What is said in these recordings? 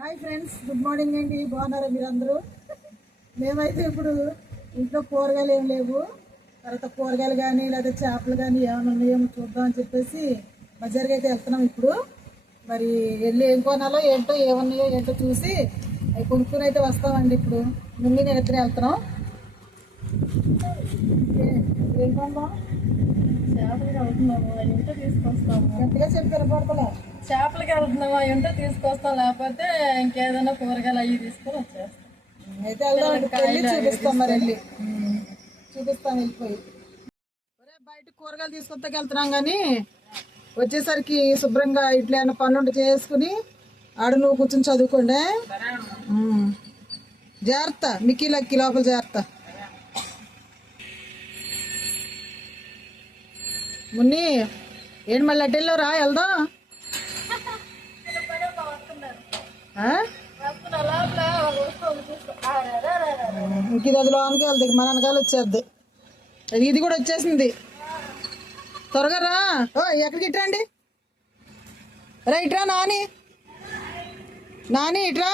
Hi friends good morning అండి. బాగున్నారా మీరందరూ? మేమైతే ఇప్పుడు ఇంట్లో కూరగాయలు ఏం లేవు. తర్వాత కూరగాయలు కానీ లేదా చేపలు కానీ ఏమైనా ఉన్నాయేమో చూద్దాం అని చెప్పేసి బజార్కి అయితే వెళ్తున్నాం ఇప్పుడు. మరి వెళ్ళి ఏం కొనాలో ఏంటో ఏమున్నాయో ఏంటో చూసి అవి కొనుక్కుని అయితే వస్తామండి ఇప్పుడు. ముందు నేను ఇద్దరు వెళ్తున్నాం. ఏ- కొందాం చేపలకి వెళ్తున్నాము అవి ఉంటే తీసుకొస్తాము. గట్టిగా చెప్పి వినపడతలే. చేపలకి వెళ్తున్నాము అవి ఉంటే తీసుకొస్తాం లేకపోతే ఇంకేదైనా కూరగాయలు అవి తీసుకొని వచ్చేస్తాం అయితే వెళ్దాం చూపిస్తాం మరి వెళ్ళి. చూపిస్తాం వెళ్ళిపోయి. బయట కూరగాయలు తీసుకొస్తాకి వెళ్తున్నాం కానీ వచ్చేసరికి శుభ్రంగా ఇట్లా ఏమైనా పనులు చేసుకుని ఆడ నువ్వు కూర్చొని చదువుకోండి. జాగ్రత్త మిక్కీ లక్కి లోపల జాగ్రత్త. మున్ని ఏంటి మళ్ళీ అడ్డెల్లో రా వెళ్దాం. ఇంక ఇది అది లోనికి వెళ్తుంది మన వెనకాల వచ్చేద్ది. ఇది కూడా వచ్చేసింది. త్వరగా రా. ఓ ఎక్కడికి ఇట్రండి రా ఇట్రా నాని. నాని ఇట్రా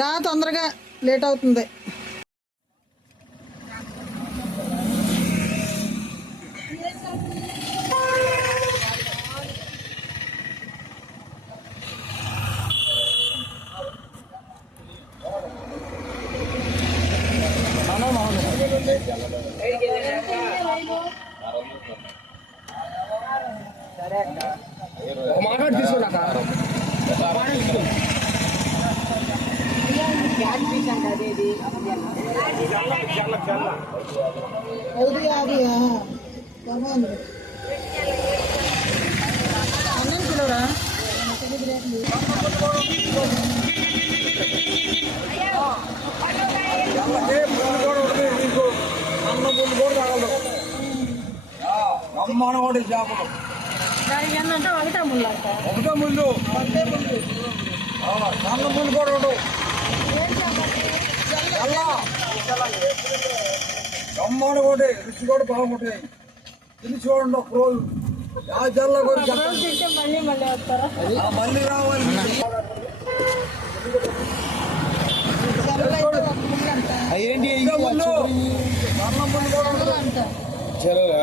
రా తొందరగా లేట్ అవుతుంది. ఐదు యాభై బాగుంది అన్నం కిలోరా బ్రహ్మాండం కూడా చేపలు ఒకటే ముళ్ళంట ఒకటే ముళ్ళు. ఆ, సన్న ముళ్ళు కూడా ఉండవు. బ్రహ్మాండం కూడా రుచి కూడా బాగుంటాయి తిని చూడండి ఒక రోజు ఆ జల్ల మళ్ళీ మళ్ళీ వస్తారా? ఆ, మళ్ళీ రావాలి. ఏంటి ముళ్ళు. సన్న ముళ్ళు కూడా ఉండదు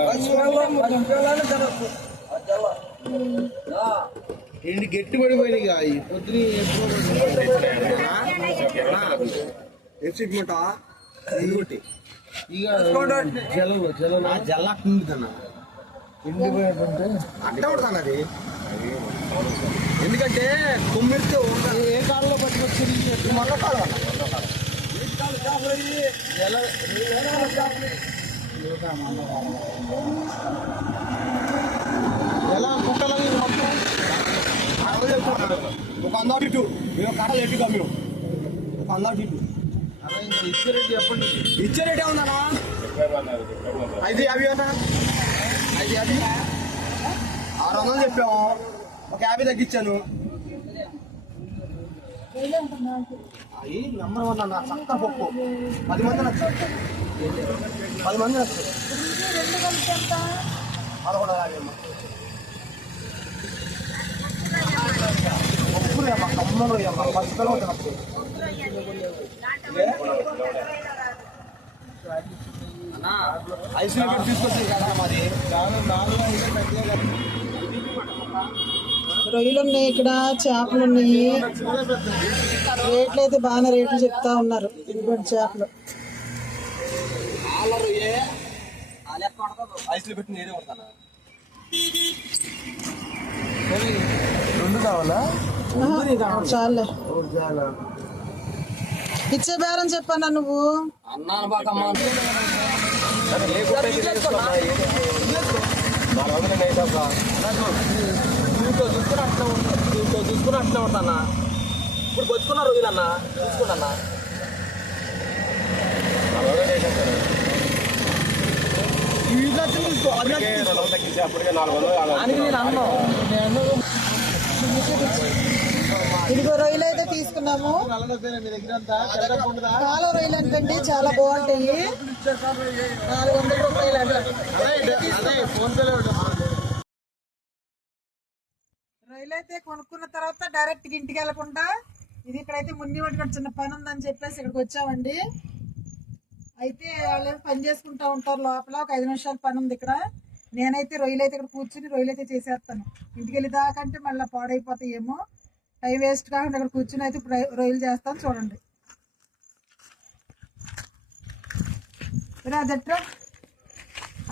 ఏంటి గట్టి పడిపోయినాయి ఈ పొద్దున ఎక్సిట్మెంటా ఇంకోటి ఇక జలం జలం జల్ల కిందిదన్న ఎండిపోయినట్టుంటే అట్ట అది ఎందుకంటే తొమ్మిదితో ఏ కాలంలో పట్టుకొచ్చింది మొన్న కాలం ఎలా కుట్టలవి మొత్తం? ఒక అందాటి ఇటు మీరు కట్టలు ఎట్టుగా మేము ఒక అందాటి ఇటు. రేటు చెప్పండి ఇచ్చారేటి ఏమన్నా ఐదు యాభై అన్నా? ఐదు అది ఆరు వందలు చెప్పాము. ఒక యాభై తగ్గించాను. అవి నెంబర్ వన్ అన్న చక్క పప్పు పది మంది నచ్చారు పది మంది పదకొండు యాభై అమ్మ అమ్మ కమ్మలు అమ్మ తీసుకొచ్చింది కదా రొయ్యలు ఉన్నాయి ఇక్కడ చేపలు ఉన్నాయి రేట్లు అయితే బాగానే రేట్లు చెప్తా ఉన్నారు. ఇటువంటి చేపలు ఆలరు ఏ ఆ లెక్క పడతాడు ఐస్లో పెట్టి నేనే పడతాను రెండు కావాలా చాలే. ఇచ్చే బేరం చెప్పన్నా నువ్వు. అన్నాను బాకమ్మా దీంతో చూసుకుని అట్లా ఉంటా దీంతో చూసుకుని అట్లా ఉంటానా ఇప్పుడు బతుకున్నారు వీళ్ళన్నా చూసుకుంటన్నా దానికి నేను అన్నాను ఇదిగో రొయ్యలు అయితే తీసుకున్నాము. మీ రొయ్యలు అంటండి చాలా బాగుంటాయి. నాలుగు వందల రూపాయలు రొయ్యలు అయితే కొనుక్కున్న తర్వాత డైరెక్ట్ ఇంటికి వెళ్ళకుండా ఇది ఇక్కడైతే మున్ని ఒకటి చిన్న పని ఉందని చెప్పేసి ఇక్కడికి వచ్చామండి. అయితే వాళ్ళు పని చేసుకుంటా ఉంటారు లోపల. ఒక ఐదు నిమిషాలు పని ఉంది ఇక్కడ. నేనైతే రొయ్యలు అయితే ఇక్కడ కూర్చుని రొయ్యలు అయితే చేసేస్తాను. ఇంటికి వెళ్ళేదాకంటే మళ్ళీ పాడైపోతాయేమో. టైం వేస్ట్ కాకుండా ఇక్కడ కూర్చుని అయితే ఇప్పుడు రొయ్యలు చేస్తాను చూడండి. అదట్రా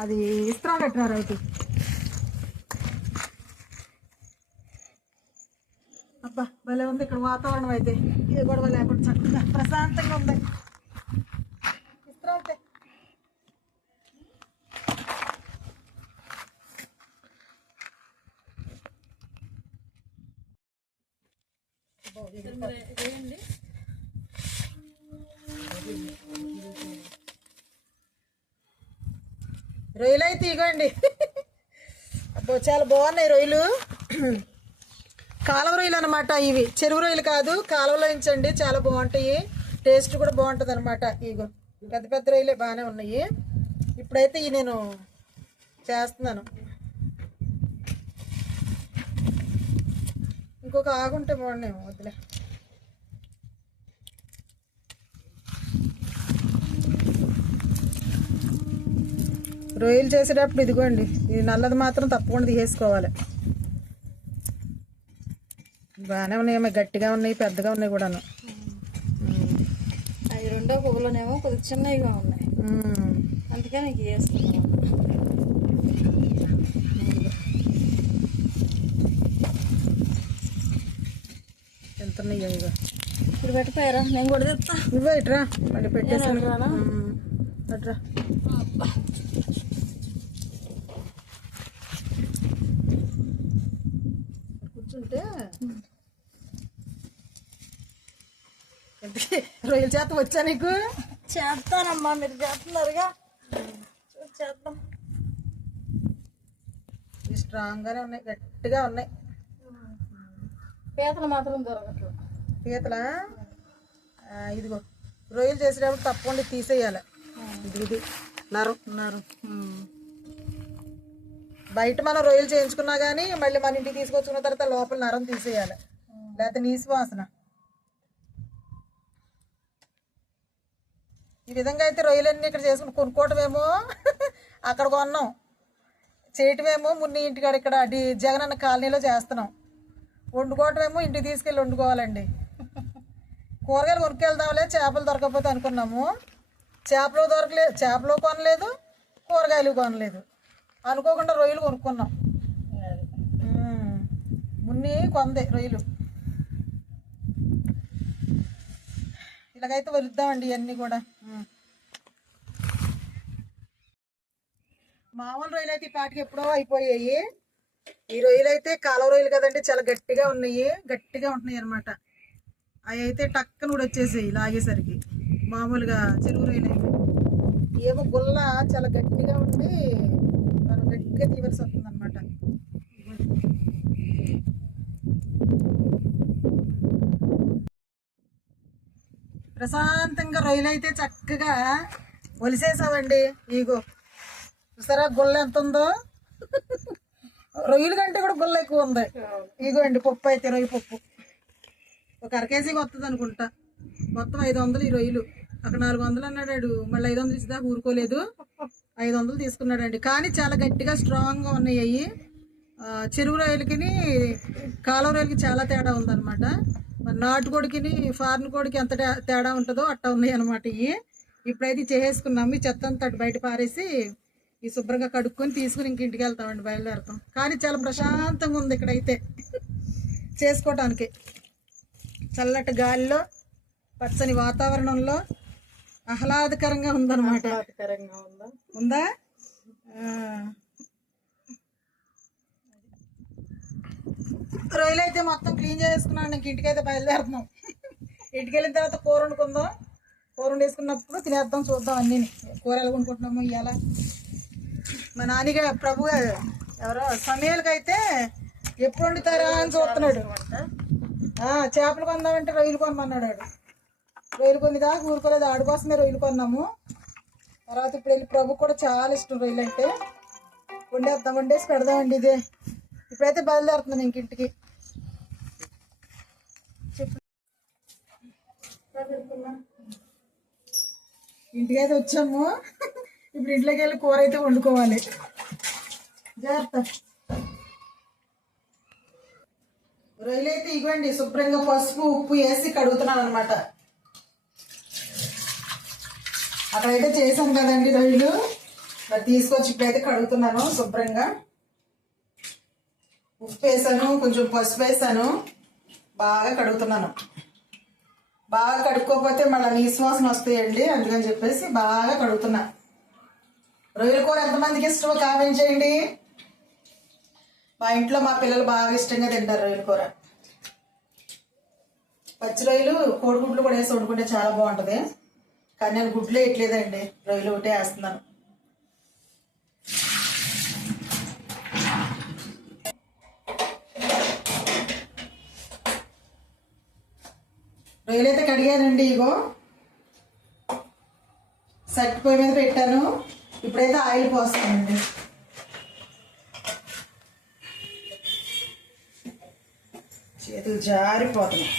అది ఇస్త్రా పెట్టరా రైతు? అబ్బా భలే ఉంది ఇక్కడ వాతావరణం అయితే. ఏ గొడవ లేకుండా చక్కగా ప్రశాంతంగా ఉంది. వేయండి. రొయ్యలు అయితే ఇగోండి. అబ్బో చాలా బాగున్నాయి రొయ్యలు. కాలువ రొయ్యలు అనమాట ఇవి. చెరువు రొయ్యలు కాదు కాలువలో ఉంచండి. చాలా బాగుంటాయి. టేస్ట్ కూడా బాగుంటుంది అనమాట ఇగో పెద్ద పెద్ద రొయ్యలే బాగానే ఉన్నాయి. ఇప్పుడైతే ఇవి నేను చేస్తున్నాను. ఇంకొక ఆగుంటే బాగున్నాయి వద్దులే. రొయ్యలు చేసేటప్పుడు ఇదిగోండి ఈ నల్లది మాత్రం తప్పకుండా తీసేసుకోవాలి. బాగానే ఉన్నాయి అమ్మాయి, గట్టిగా ఉన్నాయి పెద్దగా ఉన్నాయి కూడాను. అవి రెండో పువ్వులోనేమో కొద్దిగా చిన్నవిగా ఉన్నాయి. అందుకే నీకు వేసుకున్నాను ఎంత ఉన్నాయో ఇగో ఇప్పుడు పెట్టిపోయారా నేను కూడా చెప్తా నువ్వే ఇట్రా. మళ్ళీ పెట్టేసాను. అట్రా. కూర్చుంటే? రొయ్యల చేత వచ్చా నీకు? చేస్తానమ్మా మీరు చేస్తున్నారుగా. చేద్దాం. స్ట్రాంగ్గానే ఉన్నాయి గట్టిగా ఉన్నాయి. పీతలు మాత్రం దొరకట్లేదు. పీతలా? ఇదిగో రొయ్యలు చేసేటప్పుడు తప్పకుండా తీసేయాలి. ఇది ఇది. నరం ఉన్నారు బయట మనం రొయ్యలు చేయించుకున్నా కానీ మళ్ళీ మన ఇంటికి తీసుకొచ్చుకున్న తర్వాత లోపల నరం తీసేయాలి. లేకపోతే నీసి వాసన. ఈ విధంగా అయితే రొయ్యలన్నీ ఇక్కడ చేసుకుని కొనుక్కోవటమేమో అక్కడ కొన్నాం. చేయటమేమో మున్ని ఇంటికాడ ఇక్కడ జగనన్న కాలనీలో చేస్తున్నాం. వండుకోవటమేమో ఇంటికి తీసుకెళ్ళి వండుకోవాలండి. కూరగాయలు కొనుక్కెళ్దాంలే చేపలు దొరకకపోతే అనుకున్నాము. చేపలు దొరకలేదు చేపలు కొనలేదు కూరగాయలు కొనలేదు. అనుకోకుండా రొయ్యలు కొనుక్కున్నాం. మున్ని కొంది రొయ్యలు. ఇలాగైతే వలుద్దామండి ఇవన్నీ కూడా. మామూలు రొయ్యలు అయితే ఈ పాటికి ఎప్పుడో అయిపోయాయి. ఈ రొయ్యలు అయితే కాలువ రొయ్యలు కదండి చాలా గట్టిగా ఉన్నాయి గట్టిగా ఉంటున్నాయి అనమాట అవి అయితే టక్కన కూడా వచ్చేసాయి లాగేసరికి. మామూలుగా చెరువు రొయ్యలు అయితే. ఏమో గుల్ల చాలా గట్టిగా ఉండి మనం గట్టిగా తీవలసి వస్తుంది అనమాట ప్రశాంతంగా రొయ్యలు అయితే చక్కగా ఒలిసేసామండి ఇగో చూసారా గుల్ల ఎంత ఉందో? రొయ్యల కంటే కూడా గుల్ల ఎక్కువ ఉంది. ఇగో అండి పప్పు అయితే రొయ్య పప్పు. ఒక అరకేజీకి వస్తుంది అనుకుంటా. మొత్తం ఐదు వందలు ఈ రొయ్యలు. అక్కడ నాలుగు వందలు అన్నాడు మళ్ళీ ఐదు వందలు ఇచ్చేదాకా ఊరుకోలేదు. ఐదు వందలు తీసుకున్నాడండి. కానీ చాలా గట్టిగా స్ట్రాంగ్గా ఉన్నాయి అవి చెరువు రొయ్యలకి కాలువ రొయ్యలకి చాలా తేడా ఉందన్నమాట. మరి నాటుకోడికిని ఫారెన్ కోడికి ఎంత తేడా ఉంటుందో అట్టా ఉన్నాయి అనమాట ఇవి ఇప్పుడైతే చేసేసుకున్నాము. చెత్త అంతా అటు బయట పారేసి ఈ శుభ్రంగా కడుక్కొని తీసుకుని ఇంక ఇంటికి వెళ్తామండి బయలుదేరుతాం. కానీ చాలా ప్రశాంతంగా ఉంది ఇక్కడైతే. చేసుకోవటానికి చల్లటి గాలిలో పచ్చని వాతావరణంలో ఆహ్లాదకరంగా ఉందన్నమాట. ఆహ్లాదకరంగా ఉందా? ఉందా. రొయ్యలు అయితే మొత్తం క్లీన్ చేసుకున్నాను ఇంక ఇంటికైతే బయలుదేరుతున్నాం. ఇంటికి వెళ్ళిన తర్వాత కూర వండుకుందాం. కూర వండేసుకున్నప్పుడు తినేద్దాం చూద్దాం అన్నీ కూర ఎలా వండుకుంటున్నాము ఇవాళ మా నాన్నగా ప్రభు ఎవరో ఎవరో సమయాలకైతే ఎప్పుడు వండుతారా అని చూస్తున్నాడు. చేపలు కొందామంటే రొయ్యలు కొనమన్నాడు వాడు. రొయ్యలు కొన్ని దాకా ఊరుకోలేదు. ఆడి కోసమే రొయ్యలు కొన్నాము. తర్వాత ఇప్పుడు వెళ్ళి ప్రభు కూడా చాలా ఇష్టం రొయ్యలు అంటే. వండేద్దాం వండేసి పెడదామండి ఇదే. ఇప్పుడైతే బయలుదేరుతున్నాను ఇంకింటికి చెప్పు. ఇంటికి అయితే వచ్చాము. ఇప్పుడు ఇంట్లోకి వెళ్ళి కూర అయితే వండుకోవాలి. జాగ్రత్త. రొయ్యలు అయితే ఇవ్వండి శుభ్రంగా పసుపు ఉప్పు వేసి కడుగుతున్నాను అనమాట అక్కడైతే చేసాం కదండి రొయ్యలు మరి తీసుకొచ్చి ఇప్పుడైతే కడుగుతున్నాను శుభ్రంగా. ఉప్పు వేసాను కొంచెం పసుపు వేసాను. బాగా కడుగుతున్నాను. బాగా కడుక్కోకపోతే మళ్ళీ నీశ్వాసన వస్తాయండి అందుకని చెప్పేసి బాగా కడుగుతున్నా. రొయ్యల కూర ఎంతమందికి ఇష్టమో కామెంట్ చేయండి. మా ఇంట్లో మా పిల్లలు బాగా ఇష్టంగా తింటారు రొయ్యల కూర. పచ్చి రొయ్యలు కోడిగుడ్లు కూడా వేసి వండుకుంటే చాలా బాగుంటుంది. కానీ నేను గుడ్లు వేయట్లేదండి. రొయ్యలు ఒకటే వేస్తున్నాను. రొయ్యలు అయితే కడిగానండి ఇగో. సెట్ పొయ్యి మీద పెట్టాను. ఇప్పుడైతే ఆయిల్ పోస్తానండి. చేతులు జారిపోతున్నాయి.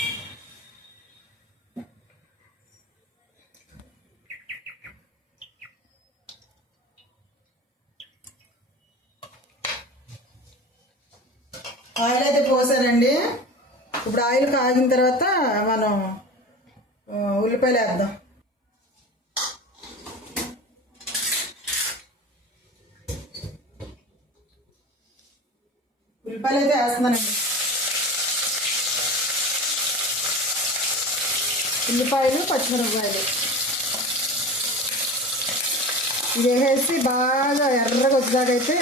ఆయిల్ అయితే పోసానండి. ఇప్పుడు ఆయిల్ కాగిన తర్వాత మనం ఉల్లిపాయలు వేద్దాం ఉల్లిపాయలు అయితే వేస్తున్నానండి ఉల్లిపాయలు పచ్చిమిరపకాయలు. ఇది వేసేసి బాగా ఎర్రగా వచ్చేదాకైతే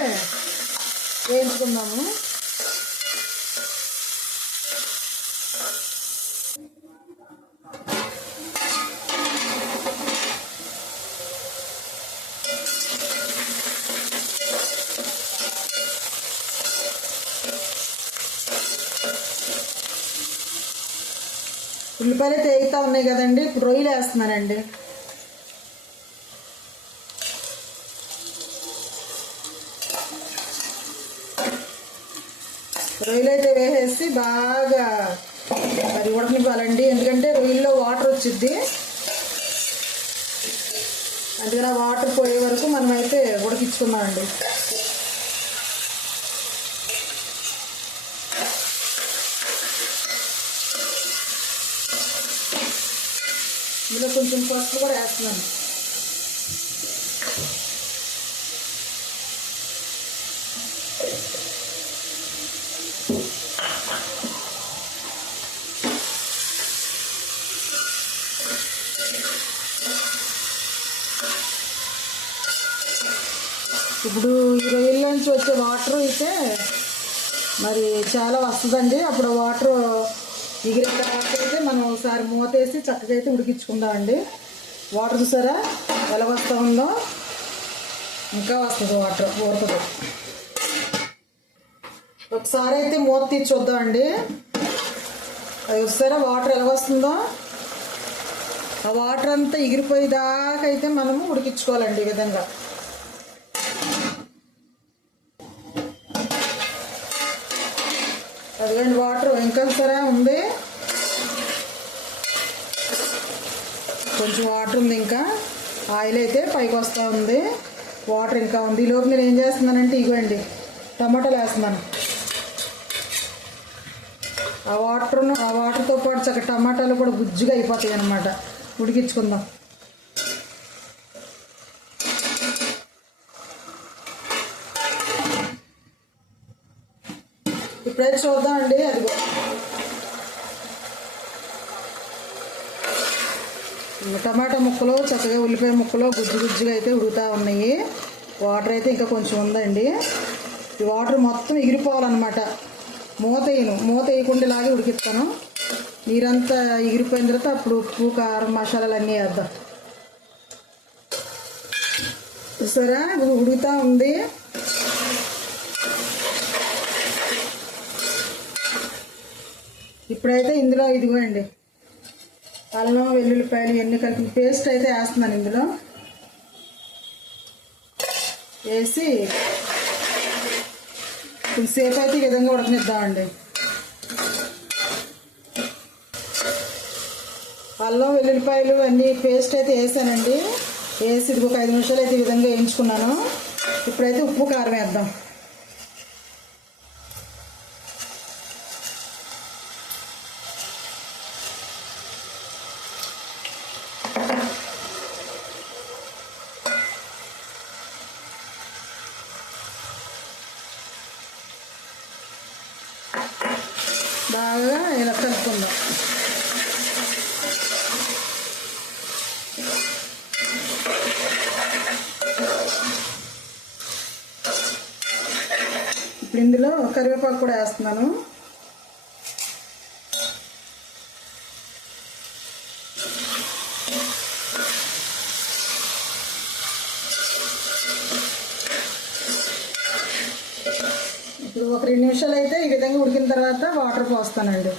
వేయించుకుందాము. ఉల్లిపాయలు అయితే ఉన్నాయి కదండి. ఇప్పుడు రొయ్యలు వేస్తున్నానండి. రొయ్యలు అయితే వేసేసి బాగా మరి ఉడకనివ్వాలండి. ఎందుకంటే రొయ్యల్లో వాటర్ వచ్చింది అందుకని వాటర్ పోయే వరకు మనం అయితే ఇందులో కొంచెం కూడా వేస్తున్నాను. ఇప్పుడు ఈ రొయ్యల నుంచి వచ్చే వాటర్ అయితే మరి చాలా వస్తుందండి. అప్పుడు వాటర్ ఎగిరిన తర్వాత అయితే మనం ఒకసారి మూత వేసి చక్కగా అయితే ఉడికించుకుందామండి. వాటర్ చూసారా? ఎలా వస్తూ ఉందో? ఇంకా వస్తుంది వాటర్ ఊరుతుంది. ఒకసారి అయితే మూత తీసి చూద్దామండి. అది వస్తారా వాటర్ ఎలా వస్తుందో? ఆ వాటర్ అంతా ఎగిరిపోయేదాకా అయితే మనము ఉడికించుకోవాలండి ఈ విధంగా. అదిగండి వాటర్ ఇంకా సరే ఉంది. కొంచెం వాటర్ ఉంది ఇంకా. ఆయిల్ అయితే పైకి వస్తూ ఉంది. వాటర్ ఇంకా ఉంది. ఈ లోపు నేను ఏం చేస్తున్నానంటే ఇగోండి టమాటాలు వేస్తున్నాను. ఆ వాటర్ ఆ వాటర్తో పాటు చక్క టమాటాలు కూడా గుజ్జుగా అయిపోతాయి అన్నమాట. ఉడికించుకుందాం. ఇప్పుడైతే చూద్దామండి అది టమాటా ముక్కలు చక్కగా ఉల్లిపాయ ముక్కలు గుజ్జు గుజ్జుగా అయితే ఉడుకుతూ ఉన్నాయి. వాటర్ అయితే ఇంకా కొంచెం ఉందండి. ఈ వాటర్ మొత్తం ఎగిరిపోవాలన్నమాట. మూత వేయను. మూత వేయకుండా ఇలాగే ఉడికిస్తాను. నీరంతా ఎగిరిపోయిన తర్వాత అప్పుడు ఉప్పు కారం మసాలాలు అన్నీ వేద్దాం. చూసారా? ఇది ఉడుకుతూ ఉంది. ఇప్పుడైతే ఇందులో ఇదిగోండి. అల్లం వెల్లుల్లిపాయలు ఎన్ని కలిపి పేస్ట్ అయితే వేస్తున్నాను ఇందులో. వేసి కొంచెంసేపు అయితే ఈ విధంగా ఉడకనిద్దామండి. అల్లం వెల్లుల్లిపాయలు అన్నీ పేస్ట్ అయితే వేసానండి. వేసి ఇది ఒక ఐదు నిమిషాలు అయితే ఈ విధంగా వేయించుకున్నాను. ఇప్పుడైతే ఉప్పు కారం వేద్దాం బాగా ఇలా కలుపుకుందాం ఇప్పుడు ఇందులో కరివేపాకు కూడా వేస్తున్నాను. ఇప్పుడు ఒక రెండు నిమిషాలు అయితే ఈ విధంగా ఉడికిన తర్వాత వాటర్ పోస్తానండి.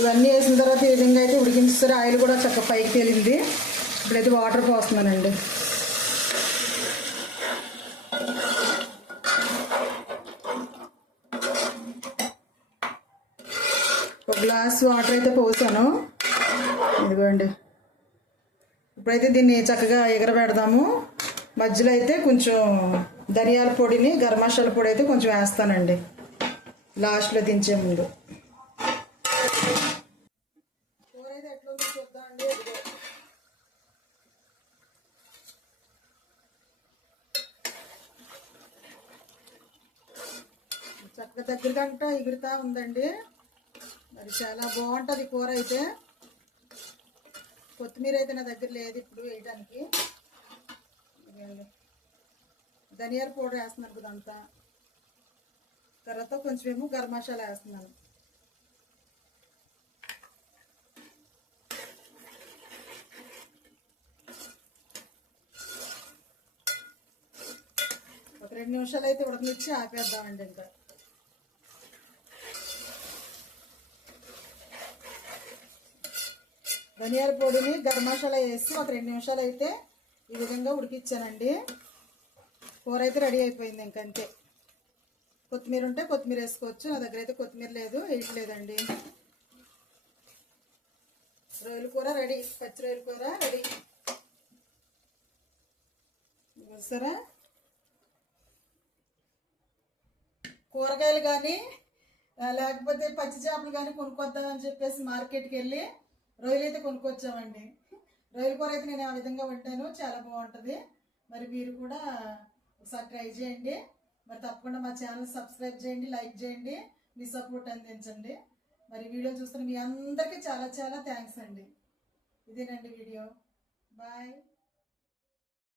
ఇవన్నీ వేసిన తర్వాత ఈ విధంగా అయితే ఉడికించారు ఆయిల్ కూడా చక్కగా పైకి తేలింది. ఇప్పుడైతే వాటర్ పోస్తున్నానండి. గ్లాస్ వాటర్ అయితే పోసాను. ఇదిగోండి. ఇప్పుడైతే దీన్ని చక్కగా ఎగరబెడదాము. మధ్యలో అయితే కొంచెం ధనియాల పొడిని గరం మసాలా పొడి అయితే కొంచెం వేస్తానండి. లాస్ట్లో దించే ముందు. కూర అయితే చూద్దామండి చక్కగా దగ్గర ఎగురుతా ఉందండి. మరి చాలా బాగుంటుంది కూర అయితే. కొత్తిమీర అయితే నా దగ్గర లేదు ఇప్పుడు వేయడానికి ధనియాల పౌడర్ వేస్తున్నాను ఇదంతా తర్వాత కొంచెం ఏమో గరం మసాలా వేస్తున్నాను. ఒక రెండు నిమిషాలు అయితే ఉడకనిచ్చి ఆపేద్దామండి ఇంకా. ధనియాల పొడిని గరం మసాలా వేసి ఒక రెండు నిమిషాలు అయితే ఈ విధంగా ఉడికిచ్చానండి. కూర అయితే రెడీ అయిపోయింది ఇంకంతే కొత్తిమీర ఉంటే కొత్తిమీర వేసుకోవచ్చు నా దగ్గర అయితే కొత్తిమీర లేదు వేయట్లేదండి రొయ్యల కూర రెడీ పచ్చి రొయ్యల కూర రెడీ. సరే కూరగాయలు కానీ లేకపోతే పచ్చి చేపలు కానీ కొనుక్కొద్దామని చెప్పేసి మార్కెట్కి వెళ్ళి రొయ్యలు అయితే కొనుక్కొచ్చామండి. రొయ్యల కూర అయితే నేను ఆ విధంగా వండాను. చాలా బాగుంటుంది. మరి మీరు కూడా ఒకసారి ట్రై చేయండి. మరి తప్పకుండా మా ఛానల్ సబ్స్క్రైబ్ చేయండి లైక్ చేయండి మీ సపోర్ట్ అందించండి. మరి వీడియో చూస్తున్న మీ అందరికీ చాలా చాలా థ్యాంక్స్ అండి. ఇదేనండి వీడియో. బాయ్.